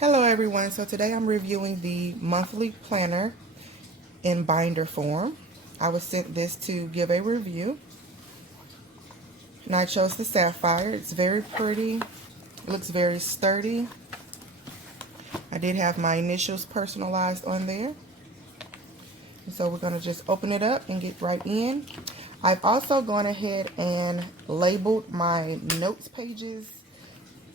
Hello everyone, so today I'm reviewing the monthly planner in binder form. I was sent this to give a review, and I chose the sapphire. It's very pretty, it looks very sturdy. I did have my initials personalized on there. And so we're going to just open it up and get right in. I've also gone ahead and labeled my notes pages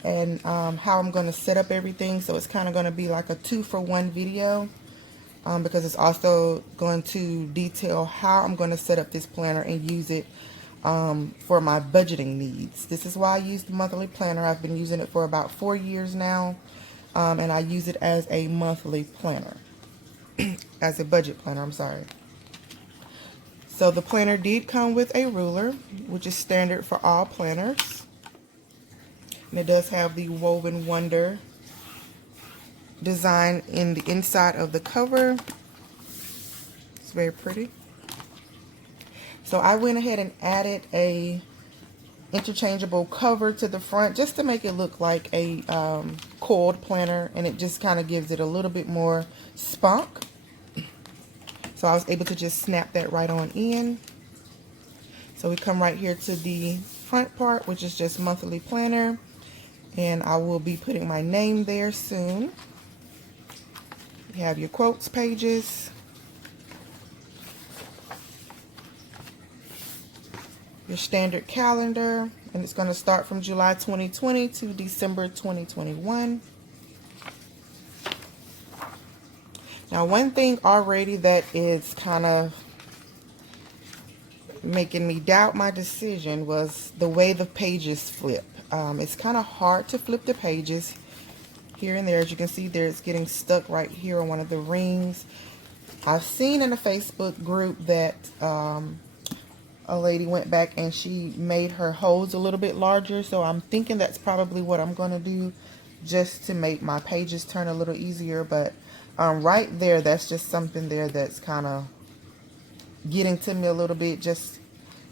and how I'm going to set up everything, so it's kind of going to be like a 2-for-1 video because it's also going to detail how I'm going to set up this planner and use it for my budgeting needs. This is why I use the monthly planner. I've been using it for about 4 years now, and I use it as a monthly planner, as a budget planner, I'm sorry. So the planner did come with a ruler, which is standard for all planners. And it does have the Woven Wonder design in the inside of the cover. It's very pretty. So I went ahead and added a interchangeable cover to the front just to make it look like a coiled planner, and it just kind of gives it a little bit more spunk. So I was able to just snap that right on in. So we come right here to the front part, which is just monthly planner. And I will be putting my name there soon. You have your quotes pages, your standard calendar, and it's going to start from July 2020 to December 2021. Now, one thing already that is kind of making me doubt my decision was the way the pages flip. It's kind of hard to flip the pages here and there. As you can see there, it's getting stuck right here on one of the rings. I've seen in a Facebook group that a lady went back and she made her holes a little bit larger, so I'm thinking that's probably what I'm going to do just to make my pages turn a little easier. But right there, that's just something there that's kind of getting to me a little bit, just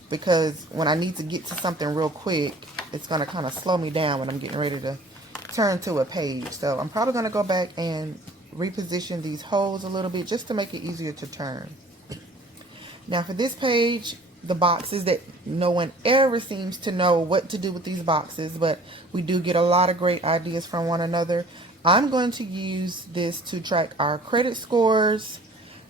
because when I need to get to something real quick, it's going to kind of slow me down when I'm getting ready to turn to a page. So I'm probably going to go back and reposition these holes a little bit just to make it easier to turn. Now for this page, the boxes that no one ever seems to know what to do with these boxes, but we do get a lot of great ideas from one another. I'm going to use this to track our credit scores,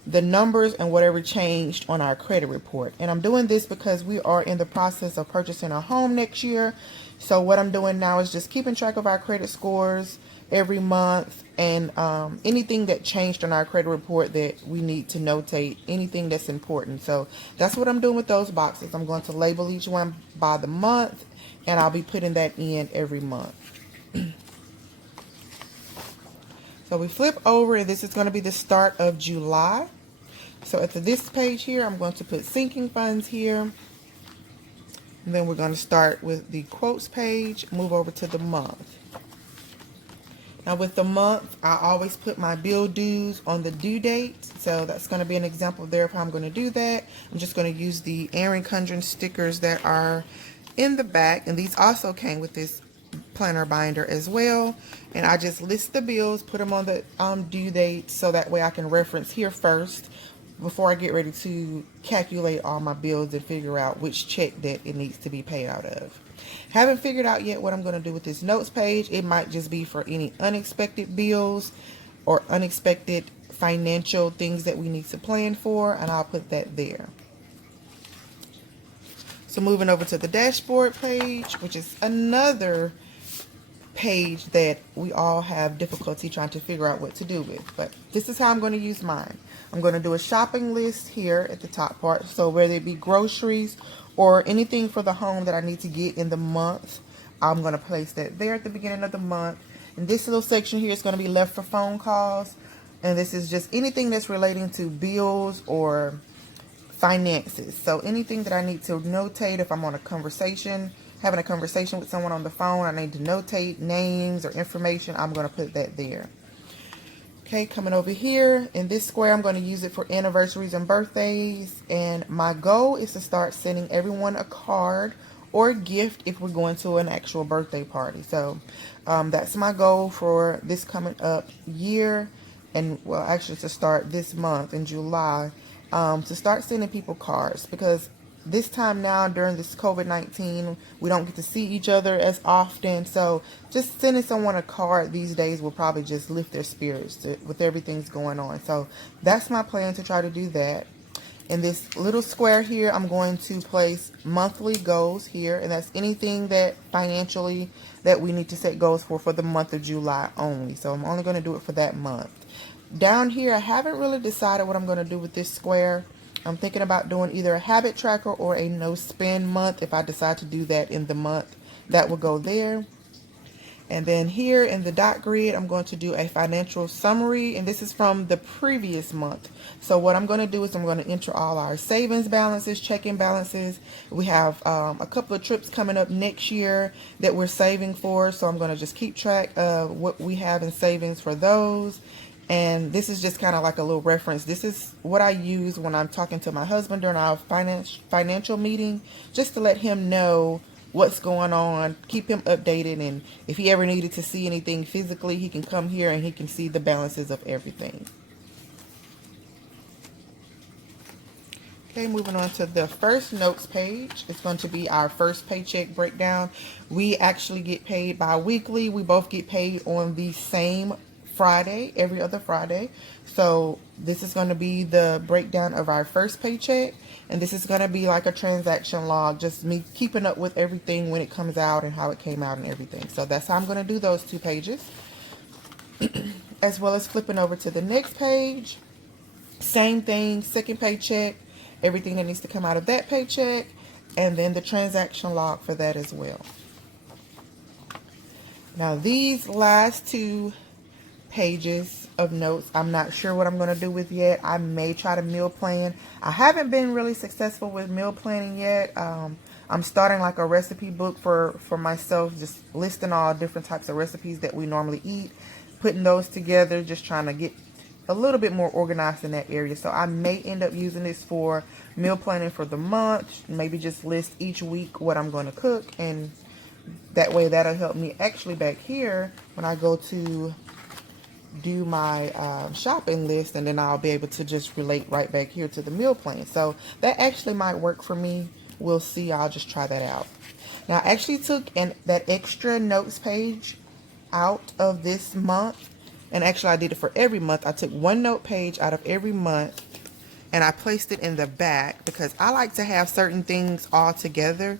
the numbers, and whatever changed on our credit report. And I'm doing this because we are in the process of purchasing a home next year. So what I'm doing now is just keeping track of our credit scores every month, and anything that changed on our credit report that we need to notate, anything that's important. So that's what I'm doing with those boxes. I'm going to label each one by the month, and I'll be putting that in every month. So we flip over, and this is going to be the start of July. So at this page here, I'm going to put sinking funds here. And then we're going to start with the quotes page, move over to the month. Now with the month, I always put my bill dues on the due date. So that's going to be an example there of how I'm going to do that. I'm just going to use the Erin Condren stickers that are in the back. And these also came with this planner binder as well. And I just list the bills, put them on the due date, so that way I can reference here first before I get ready to calculate all my bills and figure out which check that it needs to be paid out of. Haven't figured out yet what I'm going to do with this notes page. It might just be for any unexpected bills or unexpected financial things that we need to plan for, and I'll put that there. So moving over to the dashboard page, which is another page that we all have difficulty trying to figure out what to do with, but this is how I'm going to use mine. I'm going to do a shopping list here at the top part, so whether it be groceries or anything for the home that I need to get in the month, I'm going to place that there at the beginning of the month. And this little section here is going to be left for phone calls, and this is just anything that's relating to bills or finances. So anything that I need to notate if I'm on a conversation, having a conversation with someone on the phone, I need to notate names or information, I'm going to put that there. Okay, coming over here in this square, I'm going to use it for anniversaries and birthdays. And my goal is to start sending everyone a card or gift if we're going to an actual birthday party. So that's my goal for this coming up year, and well, actually to start this month in July, to start sending people cards, because this time now during this COVID-19, we don't get to see each other as often. So just sending someone a card these days will probably just lift their spirits with everything's going on. So that's my plan, to try to do that. In this little square here, I'm going to place monthly goals here, and that's anything that financially that we need to set goals for the month of July only. So I'm only going to do it for that month. Down here, I haven't really decided what I'm going to do with this square. I'm thinking about doing either a habit tracker or a no spend month. If I decide to do that in the month, that will go there. And then here in the dot grid, I'm going to do a financial summary, and this is from the previous month. So what I'm going to do is I'm going to enter all our savings balances, checking balances. We have a couple of trips coming up next year that we're saving for, so I'm going to just keep track of what we have in savings for those. And this is just kind of like a little reference. This is what I use when I'm talking to my husband during our financial meeting, just to let him know what's going on, keep him updated, and if he ever needed to see anything physically, he can come here and he can see the balances of everything. Okay, moving on to the first notes page. It's going to be our first paycheck breakdown. We actually get paid bi-weekly. We both get paid on the same Friday, every other Friday. So this is going to be the breakdown of our first paycheck, and this is going to be like a transaction log, just me keeping up with everything when it comes out and how it came out and everything. So that's how I'm going to do those 2 pages. As well as flipping over to the next page, same thing, second paycheck, everything that needs to come out of that paycheck, and then the transaction log for that as well. Now these last 2 pages of notes, I'm not sure what I'm going to do with yet. I may try to meal plan. I haven't been really successful with meal planning yet. I'm starting like a recipe book for myself, just listing all different types of recipes that we normally eat, putting those together, just trying to get a little bit more organized in that area. So I may end up using this for meal planning for the month, maybe just list each week what I'm going to cook, and that way that'll help me actually back here when I go to do my shopping list, and then I'll be able to just relate right back here to the meal plan. So that actually might work for me. We'll see. I'll just try that out. Now I actually took that extra notes page out of this month, and actually I did it for every month. I took 1 note page out of every month and I placed it in the back because I like to have certain things all together,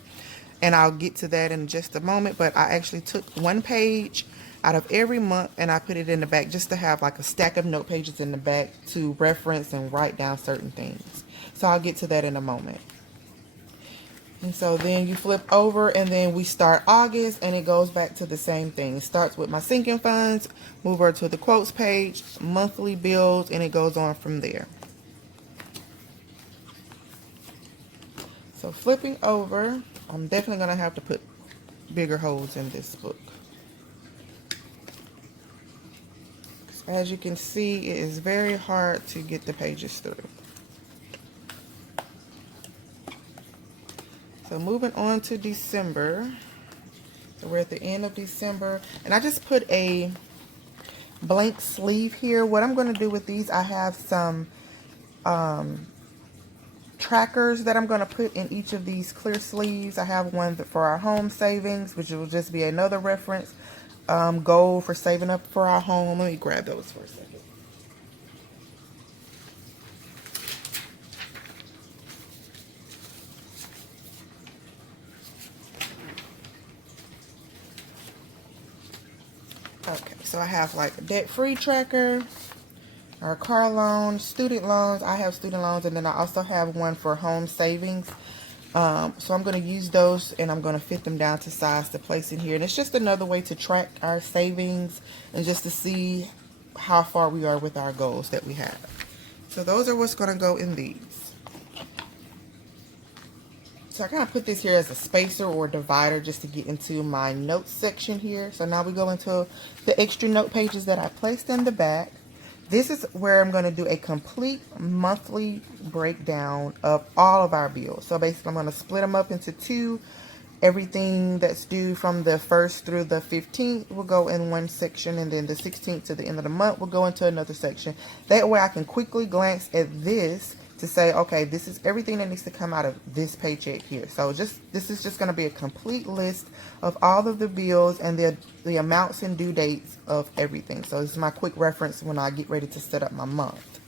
and I'll get to that in just a moment. But I actually took 1 page out of every month and I put it in the back just to have like a stack of note pages in the back to reference and write down certain things. So I'll get to that in a moment. And so then you flip over, and then we start August, and it goes back to the same thing. It starts with my sinking funds, move over to the quotes page, monthly bills, and it goes on from there. So flipping over, I'm definitely going to have to put bigger holes in this book. As you can see, it is very hard to get the pages through. So moving on to December. So we're at the end of December, and I just put a blank sleeve here. What I'm going to do with these, I have some trackers that I'm going to put in each of these clear sleeves. I have one for our home savings, which will just be another reference goal for saving up for our home. Let me grab those for a second. Okay, so I have like a debt-free tracker, our car loan, student loans. I have student loans, and then I also have one for home savings. So I'm going to use those, and I'm going to fit them down to size to place in here. And it's just another way to track our savings and just to see how far we are with our goals that we have. So those are what's going to go in these. So I kind of put this here as a spacer or divider just to get into my notes section here. So now we go into the extra note pages that I placed in the back. This is where I'm going to do a complete monthly breakdown of all of our bills. So basically I'm going to split them up into 2 everything that's due from the 1st through the 15th will go in one section, and then the 16th to the end of the month will go into another section. That way I can quickly glance at this to say, okay, this is everything that needs to come out of this paycheck here. So this is just going to be a complete list of all of the bills and the amounts and due dates of everything. So this is my quick reference when I get ready to set up my month.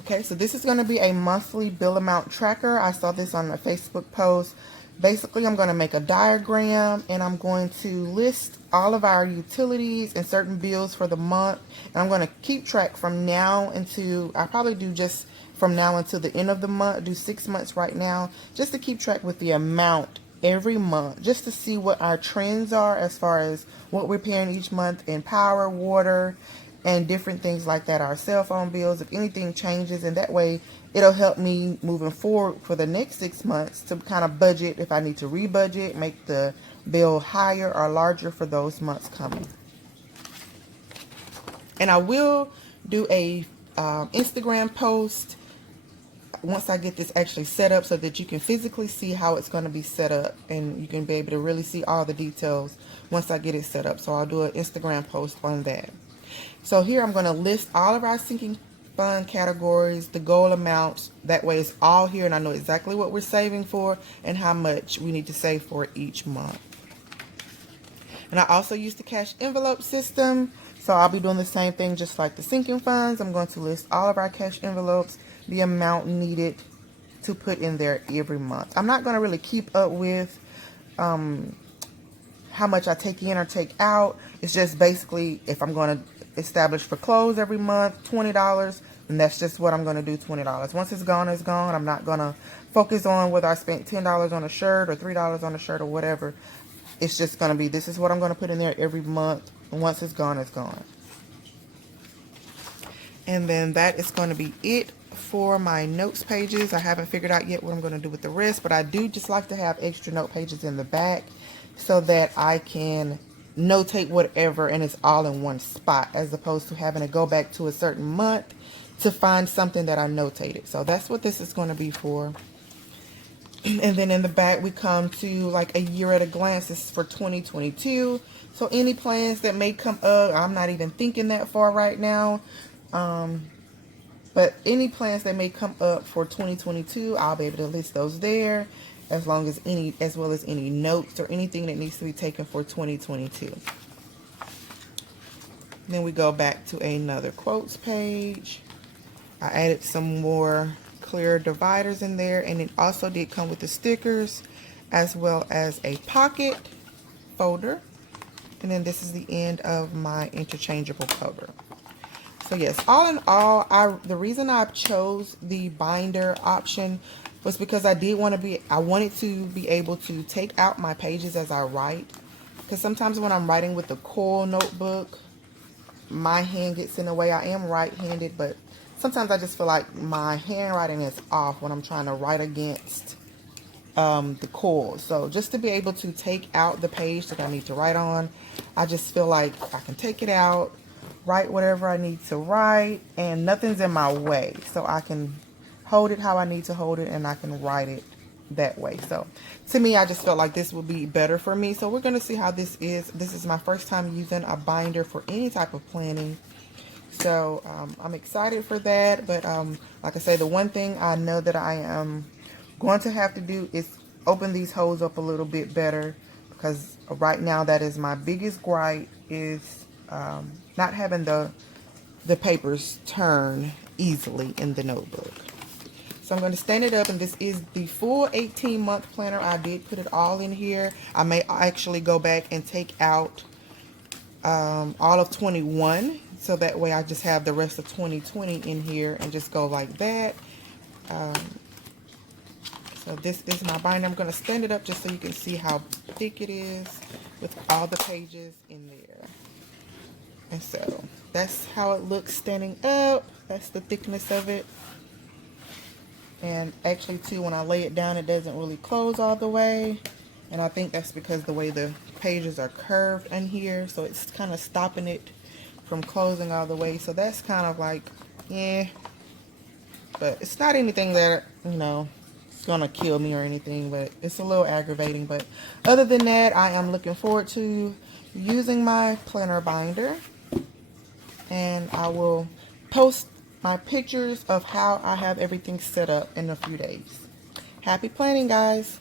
Okay, so this is going to be a monthly bill amount tracker. I saw this on a Facebook post. Basically, I'm going to make a diagram, and I'm going to list all of our utilities and certain bills for the month. And I'm going to keep track from now into, I probably do just from now until the end of the month, do 6 months right now, just to keep track with the amount every month, just to see what our trends are as far as what we're paying each month in power, water, and different things like that, our cell phone bills, if anything changes. And that way it'll help me moving forward for the next 6 months to kind of budget if I need to rebudget, make the bill higher or larger for those months coming. And I will do a Instagram post once I get this actually set up, so that you can physically see how it's going to be set up, and you can be able to really see all the details once I get it set up. So I'll do an Instagram post on that. So here I'm going to list all of our sinking fund categories, the goal amounts. That way it's all here, and I know exactly what we're saving for and how much we need to save for each month. And I also use the cash envelope system, so I'll be doing the same thing just like the sinking funds. I'm going to list all of our cash envelopes, the amount needed to put in there every month. I'm not going to really keep up with how much I take in or take out. It's just basically, if I'm going to establish for clothes every month, $20, and that's just what I'm going to do, $20. Once it's gone, it's gone. I'm not going to focus on whether I spent $10 on a shirt or $3 on a shirt or whatever. It's just going to be, this is what I'm going to put in there every month, and once it's gone, it's gone. And then that is going to be it for my notes pages. I haven't figured out yet what I'm going to do with the rest, but I do just like to have extra note pages in the back so that I can notate whatever and it's all in one spot, as opposed to having to go back to a certain month to find something that I notated. So that's what this is going to be for. And then in the back we come to like a year at a glance. This is for 2022. So any plans that may come up, I'm not even thinking that far right now, but any plans that may come up for 2022, I'll be able to list those there, as well as any notes or anything that needs to be taken for 2022. Then we go back to another quotes page. I added some more clear dividers in there, and it also did come with the stickers as well as a pocket folder. And then this is the end of my interchangeable cover. So yes, all in all, the reason I chose the binder option was because I wanted to be able to take out my pages as I write. Because sometimes when I'm writing with the coil notebook, my hand gets in the way. I am right-handed, but sometimes I just feel like my handwriting is off when I'm trying to write against the coil. So just to be able to take out the page that I need to write on, I just feel like I can take it out, write whatever I need to write, and nothing's in my way. So I can hold it how I need to hold it, and I can write it that way. So to me, I just felt like this would be better for me. So we're going to see how this is. This is my first time using a binder for any type of planning. So I'm excited for that. But like I say, the one thing I know that I am going to have to do is open these holes up a little bit better, because right now that is my biggest gripe, is not having the papers turn easily in the notebook. So I'm going to stand it up, and this is the full 18-month planner. I did put it all in here. I may actually go back and take out all of 21, so that way I just have the rest of 2020 in here and just go like that. So this is my binder. I'm going to stand it up just so you can see how thick it is with all the pages in there. And so that's how it looks standing up. That's the thickness of it. And actually too, when I lay it down, it doesn't really close all the way. And I think that's because the way the pages are curved in here. So it's kind of stopping it from closing all the way. So that's kind of like, yeah. but it's not anything that, you know, it's gonna kill me or anything, but it's a little aggravating. But other than that, I am looking forward to using my planner binder, and I will post my pictures of how I have everything set up in a few days. Happy planning, guys.